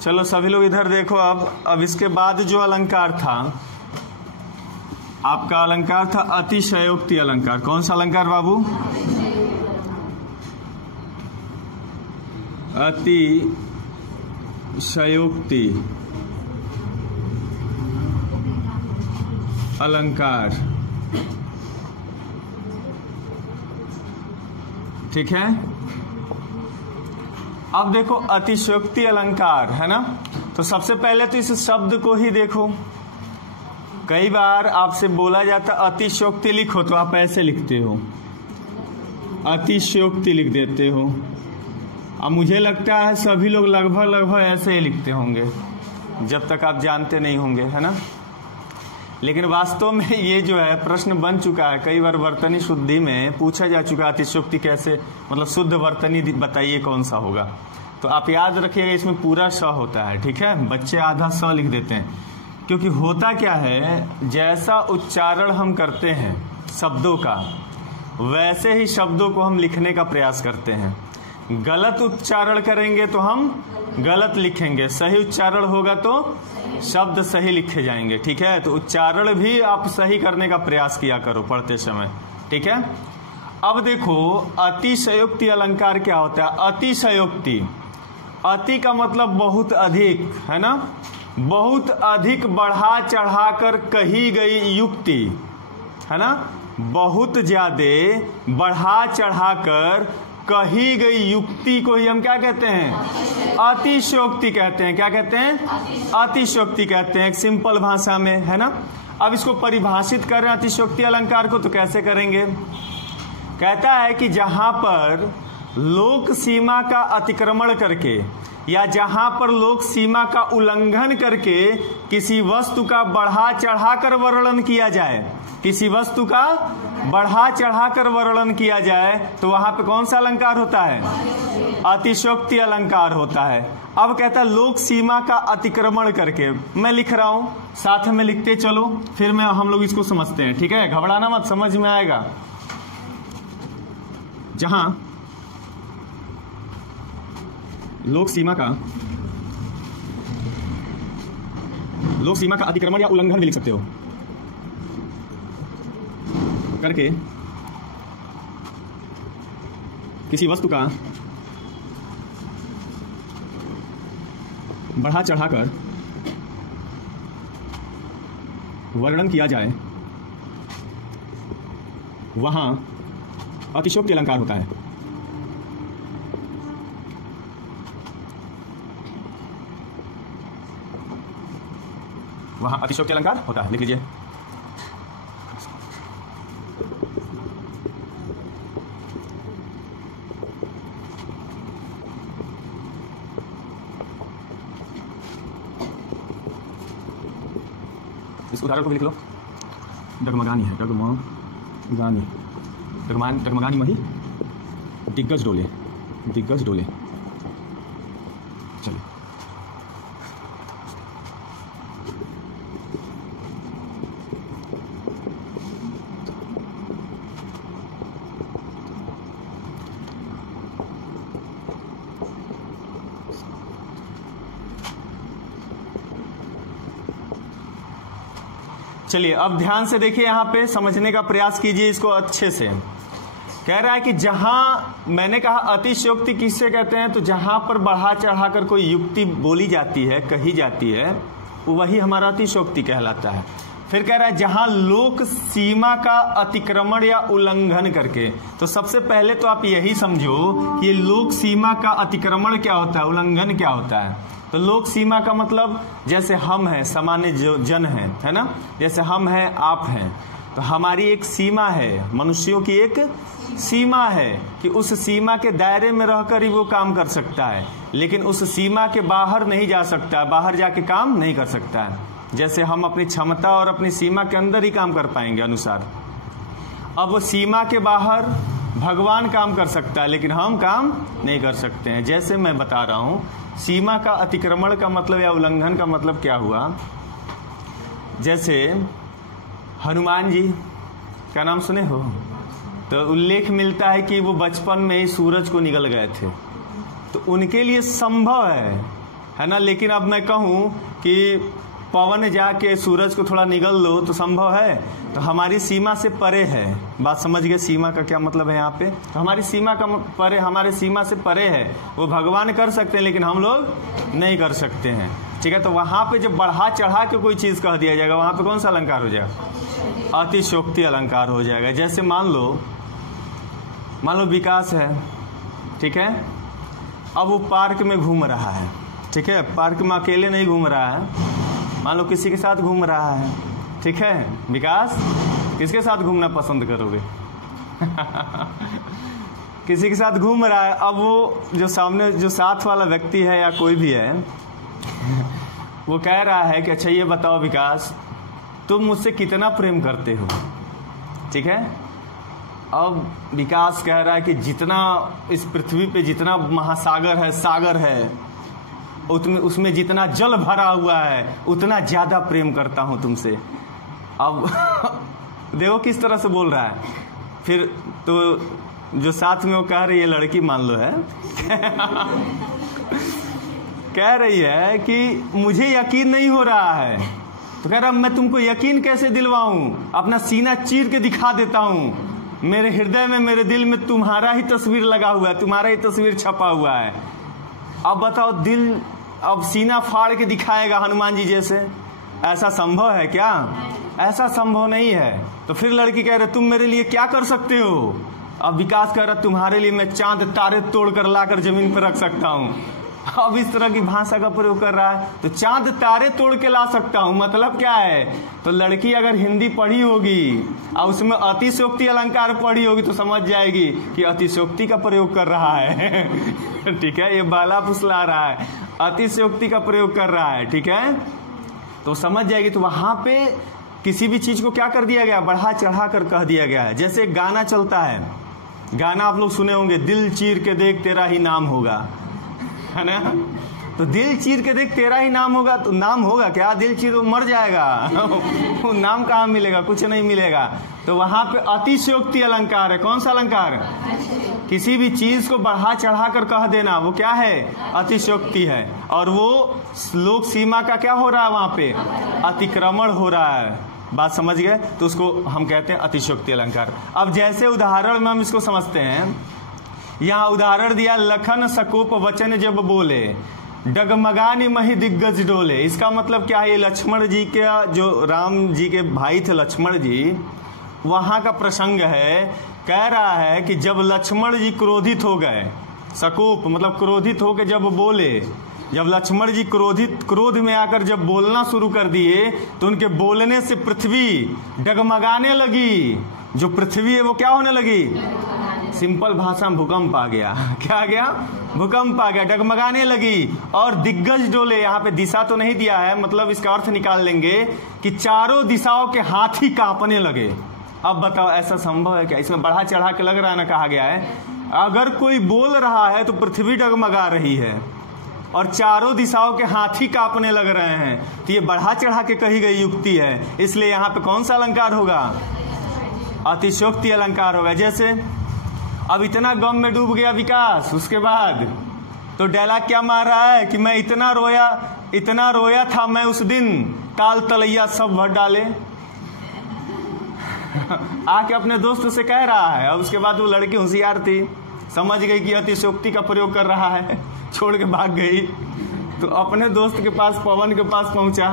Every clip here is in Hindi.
चलो सभी लोग इधर देखो। अब इसके बाद जो अलंकार था, आपका अलंकार था अतिशयोक्ति अलंकार। कौन सा अलंकार बाबू? अतिशयोक्ति अलंकार, ठीक है। अब देखो अतिशयोक्ति अलंकार है ना, तो सबसे पहले तो इस शब्द को ही देखो। कई बार आपसे बोला जाता अतिशयोक्ति लिखो, तो आप ऐसे लिखते हो, अतिशयोक्ति लिख देते हो। अब मुझे लगता है सभी लोग लगभग ऐसे ही लिखते होंगे जब तक आप जानते नहीं होंगे, है ना। लेकिन वास्तव में ये जो है प्रश्न बन चुका है, कई बार वर्तनी शुद्धि में पूछा जा चुका है अतिशयोक्ति कैसे, मतलब शुद्ध वर्तनी बताइए कौन सा होगा। तो आप याद रखिएगा इसमें पूरा स होता है, ठीक है। बच्चे आधा स लिख देते हैं, क्योंकि होता क्या है, जैसा उच्चारण हम करते हैं शब्दों का, वैसे ही शब्दों को हम लिखने का प्रयास करते हैं। गलत उच्चारण करेंगे तो हम गलत लिखेंगे, सही उच्चारण होगा तो शब्द सही लिखे जाएंगे, ठीक है। तो उच्चारण भी आप सही करने का प्रयास किया करो पढ़ते समय, ठीक है। अब देखो अतिशयोक्ति अलंकार क्या होता है। अतिशयोक्ति, अति का मतलब बहुत अधिक, है ना, बहुत अधिक बढ़ा चढ़ाकर कही गई युक्ति, है ना, बहुत ज्यादा बढ़ा चढ़ाकर कही गई युक्ति को ही हम क्या कहते हैं? अतिशयोक्ति कहते हैं। क्या कहते हैं? अतिशयोक्ति कहते हैं, एक सिंपल भाषा में, है ना। अब इसको परिभाषित कर रहे हैं अतिशयोक्ति अलंकार को, तो कैसे करेंगे? कहता है कि जहां पर लोक सीमा का अतिक्रमण करके या जहां पर लोक सीमा का उल्लंघन करके किसी वस्तु का बढ़ा चढ़ाकर वर्णन किया जाए, किसी वस्तु का बढ़ा चढ़ाकर वर्णन किया जाए, तो वहां पे कौन सा अलंकार होता है? अतिशयोक्ति अलंकार होता है। अब कहता है लोक सीमा का अतिक्रमण करके, मैं लिख रहा हूं, साथ में लिखते चलो, फिर मैं हम लोग इसको समझते हैं, ठीक है। घबराना मत, समझ में आएगा। जहां लोक सीमा का अतिक्रमण या उल्लंघन भी लिख सकते हो करके किसी वस्तु का बढ़ा चढ़ाकर वर्णन किया जाए, वहां अतिशयोक्ति अलंकार होता है। वहां अतिशयोक्ति अलंकार होता है, लिख लीजिए। इस उदाहरण को भी लिख लो। डगमगानी है, डगमगानी मही दिग्गज डोले, दिग्गज डोले। चलिए चलिए अब ध्यान से देखिए, यहां पे समझने का प्रयास कीजिए इसको अच्छे से। कह रहा है कि जहां मैंने कहा अतिशयोक्ति किससे कहते हैं, तो जहां पर बढ़ा चढ़ाकर कोई युक्ति बोली जाती है, कही जाती है, वही हमारा अतिशयोक्ति कहलाता है। फिर कह रहा है जहां लोक सीमा का अतिक्रमण या उल्लंघन करके, तो सबसे पहले तो आप यही समझो कि लोक सीमा का अतिक्रमण क्या होता है, उल्लंघन क्या होता है। तो लोक सीमा का मतलब जैसे हम हैं, सामान्य जो जन हैं, है ना, जैसे हम हैं, आप हैं, तो हमारी एक सीमा है, मनुष्यों की एक सीमा है कि उस सीमा के दायरे में रहकर ही वो काम कर सकता है, लेकिन उस सीमा के बाहर नहीं जा सकता है, बाहर जाके काम नहीं कर सकता है। जैसे हम अपनी क्षमता और अपनी सीमा के अंदर ही काम कर पाएंगे अनुसार। अब वो सीमा के बाहर भगवान काम कर सकता है, लेकिन हम काम नहीं कर सकते हैं। जैसे मैं बता रहा हूं, सीमा का अतिक्रमण का मतलब या उल्लंघन का मतलब क्या हुआ। जैसे हनुमान जी का नाम सुने हो, तो उल्लेख मिलता है कि वो बचपन में ही सूरज को निगल गए थे, तो उनके लिए संभव है ना। लेकिन अब मैं कहूं कि पवन जाके सूरज को थोड़ा निगल लो तो संभव है, तो हमारी सीमा से परे है। बात समझ गए सीमा का क्या मतलब है यहाँ पे? तो हमारी सीमा का परे, हमारे सीमा से परे है। वो भगवान कर सकते हैं लेकिन हम लोग नहीं कर सकते हैं, ठीक है। तो वहां पे जब बढ़ा चढ़ा के कोई चीज कह दिया जाएगा, वहां पे कौन सा अलंकार हो जाएगा? अतिशयोक्ति अलंकार हो जाएगा। जैसे मान लो विकास है, ठीक है। अब वो पार्क में घूम रहा है, ठीक है। पार्क में अकेले नहीं घूम रहा है, मान लो किसी के साथ घूम रहा है, ठीक है। विकास किसके साथ घूमना पसंद करोगे? किसी के साथ घूम रहा है। अब वो जो सामने जो साथ वाला व्यक्ति है या कोई भी है, वो कह रहा है कि अच्छा ये बताओ विकास, तुम मुझसे कितना प्रेम करते हो, ठीक है। अब विकास कह रहा है कि जितना इस पृथ्वी पे जितना महासागर है, सागर है, उसमें जितना जल भरा हुआ है उतना ज्यादा प्रेम करता हूं तुमसे। अब देखो किस तरह से बोल रहा है। फिर तो जो साथ में वो कह रही है लड़की, मान लो है कह रही है कि मुझे यकीन नहीं हो रहा है। तो कह रहा मैं तुमको यकीन कैसे दिलवाऊं? अपना सीना चीर के दिखा देता हूं। मेरे हृदय में, मेरे दिल में तुम्हारा ही तस्वीर लगा हुआ है, तुम्हारा ही तस्वीर छपा हुआ है। अब बताओ, दिल अब सीना फाड़ के दिखाएगा हनुमान जी जैसे? ऐसा संभव है क्या? ऐसा संभव नहीं है। तो फिर लड़की कह रहे तुम मेरे लिए क्या कर सकते हो? अब विकास कह रहा तुम्हारे लिए मैं चांद तारे तोड़कर लाकर जमीन पर रख सकता हूं। अब इस तरह की भाषा का प्रयोग कर रहा है। तो चांद तारे तोड़ के ला सकता हूं, मतलब क्या है? तो लड़की अगर हिंदी पढ़ी होगी और उसमें अतिशयोक्ति अलंकार पढ़ी होगी तो समझ जाएगी कि अतिशयोक्ति का प्रयोग कर रहा है ठीक है। ये बाला फुसला रहा है, अतिशयोक्ति का प्रयोग कर रहा है, ठीक है। तो समझ जाएगी। तो वहां पे किसी भी चीज को क्या कर दिया गया? बढ़ा चढ़ा कर कह दिया गया है। जैसे एक गाना चलता है, गाना आप लोग सुने होंगे, दिल चीर के देख तेरा ही नाम होगा, है ना। तो दिल चीर के देख तेरा ही नाम होगा, तो नाम होगा क्या? दिल चीर तो मर जाएगा नाम कहाँ मिलेगा? कुछ नहीं मिलेगा। तो वहां पे अतिशयोक्ति अलंकार है। कौन सा अलंकार? किसी भी चीज को बढ़ा चढ़ा कर कह देना, वो क्या है? अतिशयोक्ति है। और वो लोक सीमा का क्या हो रहा है? वहां पे अतिक्रमण हो रहा है। बात समझ गए? तो उसको हम कहते हैं अतिशयोक्ति अलंकार। अब जैसे उदाहरण में हम इसको समझते हैं, यहाँ उदाहरण दिया, लखन सकोप वचन जब बोले, डगमगानी मही दिग्गज डोले। इसका मतलब क्या है? ये लक्ष्मण जी के, जो राम जी के भाई थे लक्ष्मण जी, वहां का प्रसंग है। कह रहा है कि जब लक्ष्मण जी क्रोधित हो गए, सकोप मतलब क्रोधित होकर जब बोले, जब लक्ष्मण जी क्रोध में आकर जब बोलना शुरू कर दिए तो उनके बोलने से पृथ्वी डगमगाने लगी। जो पृथ्वी है वो क्या होने लगी? सिंपल भाषा में भूकंप आ गया। क्या आ गया? भूकंप आ गया, डगमगाने लगी। और दिग्गज डोले, यहाँ पे दिशा तो नहीं दिया है, मतलब इसका अर्थ निकाल लेंगे कि चारों दिशाओं के हाथी कांपने लगे। अब बताओ ऐसा संभव है क्या? इसमें बढ़ा चढ़ा के लग रहा है ना, कहा गया है अगर कोई बोल रहा है तो पृथ्वी डगमगा रही है और चारों दिशाओं के हाथी कांपने लग रहे हैं। तो ये बढ़ा चढ़ा के कही गई युक्ति है। इसलिए यहाँ पे कौन सा अलंकार होगा? अतिशयोक्ति अलंकार होगा। जैसे अब इतना गम में डूब गया विकास, उसके बाद तो डायलॉग क्या मार रहा है कि मैं इतना रोया था मैं उस दिन, ताल तलैया सब भर डाले। आके अपने दोस्त से कह रहा है। और उसके बाद वो लड़की होशियार थी, समझ गई कि अतिशयोक्ति का प्रयोग कर रहा है, छोड़ के भाग गई। तो अपने दोस्त के पास, पवन के पास पहुंचा।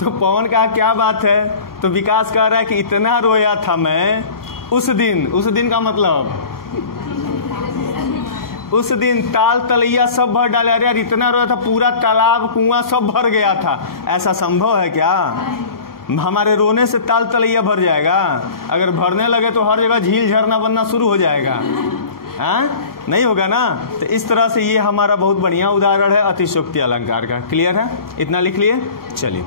तो पवन कहा क्या बात है? तो विकास कह रहा है कि इतना रोया था मैं उस दिन का मतलब उस दिन ताल तलैया सब भर डाले। अरे यार इतना रोया था, पूरा तालाब कुआं सब भर गया था। ऐसा संभव है क्या? हमारे रोने से ताल तलैया भर जाएगा? अगर भरने लगे तो हर जगह झील झरना बनना शुरू हो जाएगा। हाँ, नहीं होगा ना। तो इस तरह से ये हमारा बहुत बढ़िया उदाहरण है अतिशयोक्ति अलंकार का। क्लियर है? इतना लिख लिए, चलिए।